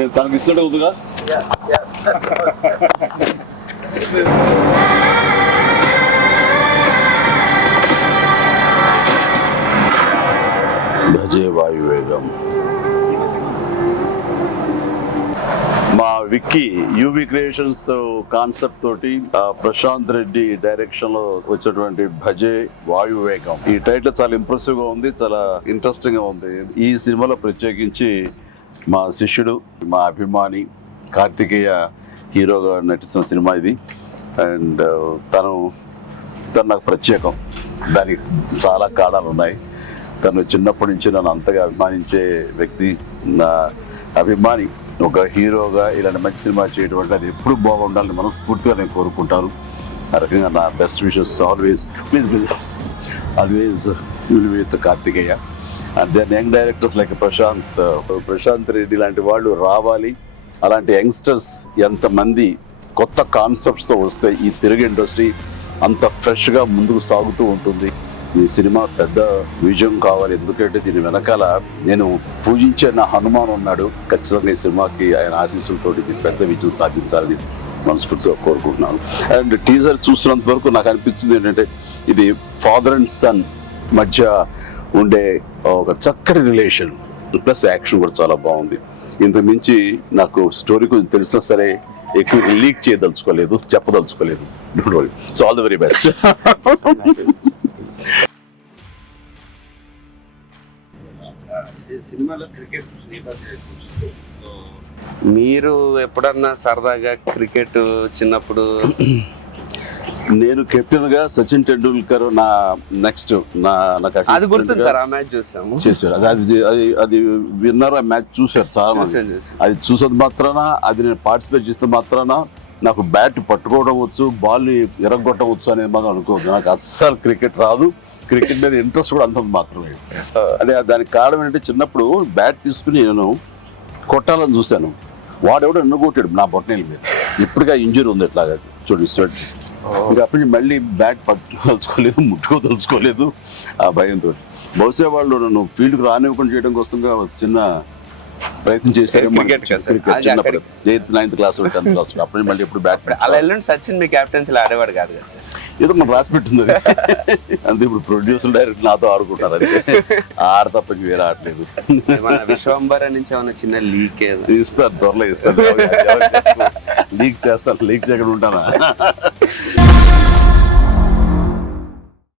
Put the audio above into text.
నేను తనకి ఇస్తుంటే ఉందిగా. భజే వాయువేగం. మా విక్కీ యూవి క్రియేషన్స్ కాన్సెప్ట్ తోటి ప్రశాంత్ రెడ్డి డైరెక్షన్ లో వచ్చినటువంటి భజే వాయువేగం. ఈ టైటిల్ చాలా ఇంప్రెసివ్ గా ఉంది, చాలా ఇంట్రెస్టింగ్ గా ఉంది. ఈ సినిమాలో ప్రత్యేకించి మా శిష్యుడు, మా అభిమాని కార్తికేయ హీరోగా నటిస్తున్న సినిమా ఇది. అండ్ తను నాకు ప్రత్యేకం. దానికి చాలా కారణాలు ఉన్నాయి. తను చిన్నప్పటి నుంచి నన్ను అంతగా అభిమానించే వ్యక్తి, నా అభిమాని. ఒక హీరోగా ఇలాంటి మంచి సినిమా చేయడం అంటే అది ఎప్పుడు బాగుండాలని మనస్ఫూర్తిగా నేను కోరుకుంటాను. ఆ రకంగా నా best wishes always will with Karthikeya. And then young directors like Prashanth Reddy లాంటి వాళ్ళు రావాలి. అలాంటి యంగ్స్టర్స్ ఎంతమంది కొత్త కాన్సెప్ట్స్తో వస్తే ఈ తెలుగు ఇండస్ట్రీ అంత ఫ్రెష్గా ముందుకు సాగుతూ ఉంటుంది. ఈ సినిమా పెద్ద విజయం కావాలి. ఎందుకంటే దీని వెనకాల నేను పూజించే నా హనుమాన్ ఉన్నాడు. ఖచ్చితంగా ఈ సినిమాకి ఆయన ఆశీస్సులతో పెద్ద విజయం సాధించాలని మనస్ఫూర్తిగా కోరుకుంటున్నాను. అండ్ టీజర్ చూస్తున్నంత వరకు నాకు అనిపించింది ఏంటంటే ఇది ఫాదర్ అండ్ సన్ మధ్య ఉండే ఒక చక్కటి రిలేషన్, ప్లస్ యాక్షన్ కూడా చాలా బాగుంది. ఇంతకు మించి నాకు స్టోరీ కొంచెం తెలిసినా సరే ఎక్కువ లీక్ చేయదలుచుకోలేదు, చెప్పదలుచుకోలేదు. Don't worry. So all the very best. సినిమాలో క్రికెట్ మీరు ఎప్పుడన్నా సరదాగా క్రికెట్ చిన్నప్పుడు? నేను కెప్టెన్ గా సచిన్ టెండూల్కర్ నా నెక్స్ట్ అది గుర్తుంది సార్, ఆ మ్యాచ్ చూసాము చేశాడు. అది విన్నర్ ఆ మ్యాచ్ చూశారు చాలా మంది. అది చూసేది మాత్రాన, అది నేను పార్టిసిపేట్ చేస్తే మాత్రాన నాకు బ్యాట్ పట్టుకోవడం వచ్చు, బాల్ ఎరగొట్టడం వచ్చు అనేది మాత్రం అనుకోవద్దు. నాకు అస్సలు క్రికెట్ రాదు. క్రికెట్ మీద ఇంట్రెస్ట్ కూడా అంత మాత్రమే. అంటే దానికి కారణం ఏంటంటే చిన్నప్పుడు బ్యాట్ తీసుకుని నేను కొట్టాలని చూశాను. వాడెవడో ఎన్నో కొట్టాడు నా బొట్టనేల మీద. ఇప్పటికీ ఇంజరీ ఉంది ఎట్లాగా చూడండి. ఇంకా అప్పటి నుంచి మళ్ళీ బ్యాట్ పట్టుకోదలుచుకోలేదు, ముట్టుకోదలుచుకోలేదు ఆ భయంతో. బహుశా వాళ్ళు నన్ను ఫీల్డ్కి రానివ్వకుండా చేయడం కోసంగా చిన్న ప్రయత్నం చేశారు. చిన్నప్పుడు 8th 9th class 10th class అప్పుడు మళ్ళీ ఎప్పుడు బ్యాట్ అలా వెళ్ళండి. సచిన్ మీ క్యాప్టెన్సీ ఆడేవాడు కాదు కదా సార్? ఏదో మనం రాసి పెట్టింది అంతే. ఇప్పుడు ప్రొడ్యూసర్ డైరెక్ట్ నాతో ఆడుకుంటారు. అది ఆడ తప్ప వేరే ఆడలేదు. విశ్వంబర నుంచి ఏమన్నా చిన్న లీక్ ఇస్తారు, త్వరలో ఇస్తారు. లీక్ చేస్తారు, లీక్ చేయకుండా ఉంటానా?